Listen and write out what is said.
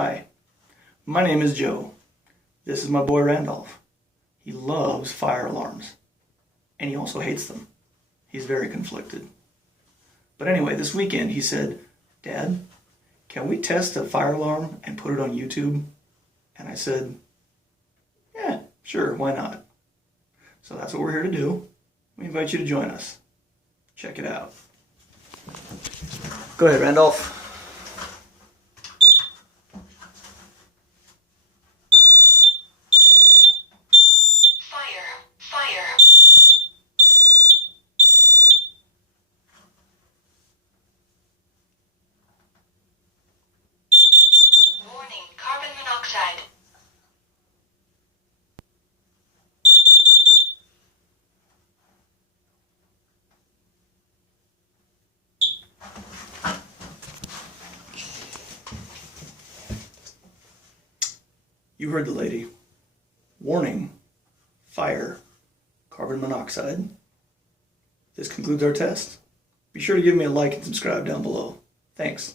Hi, my name is Joe. This is my boy Randolph. He loves fire alarms, and he also hates them. He's very conflicted. But anyway, this weekend he said, "Dad, can we test a fire alarm and put it on YouTube?" And I said, "Yeah, sure, why not?" So that's what we're here to do. We invite you to join us. Check it out. Go ahead, Randolph. Fire. Warning, carbon monoxide. You heard the lady. Warning, fire, carbon monoxide. This concludes our test. Be sure to give me a like and subscribe down below. Thanks.